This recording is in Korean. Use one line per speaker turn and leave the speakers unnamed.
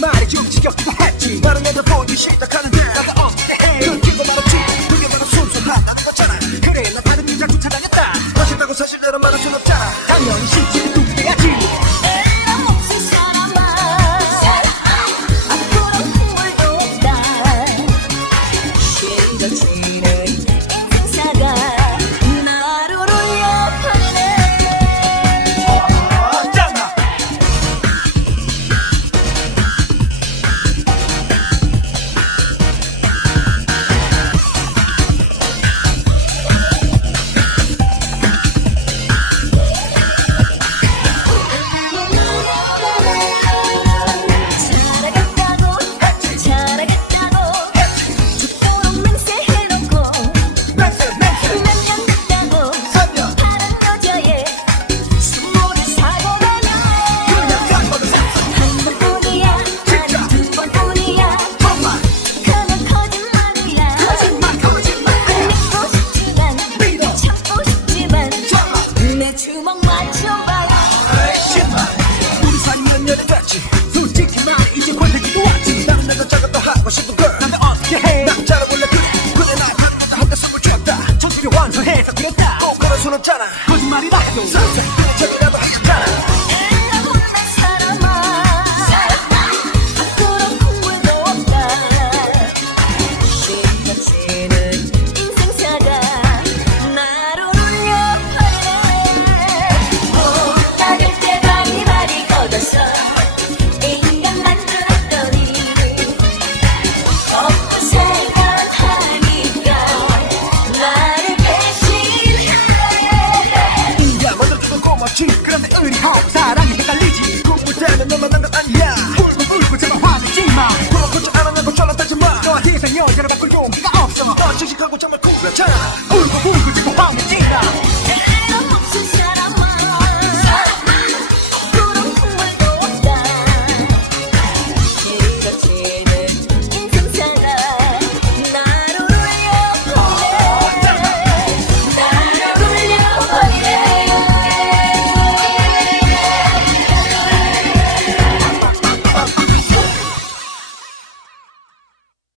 말이 좀 지겹기도 했지.
나는 내가 보기 싫다 카는 듯 나가
주먹 맞춰봐 제발
우리 사이 몇 년이 됐지.
솔직히 말해 이제 권태기도 왔지.
나는 내가 작아도 하고 싶은 걸 나는
어떻게 해?
남자라 원래 그래 그래 나 한다 한다 숨을 줬다.
천지를 완성해서 그렸다.
어 그럴 순 없잖아.
거짓말이라도.
상상 그냥 저기라도 하겠잖아.
어.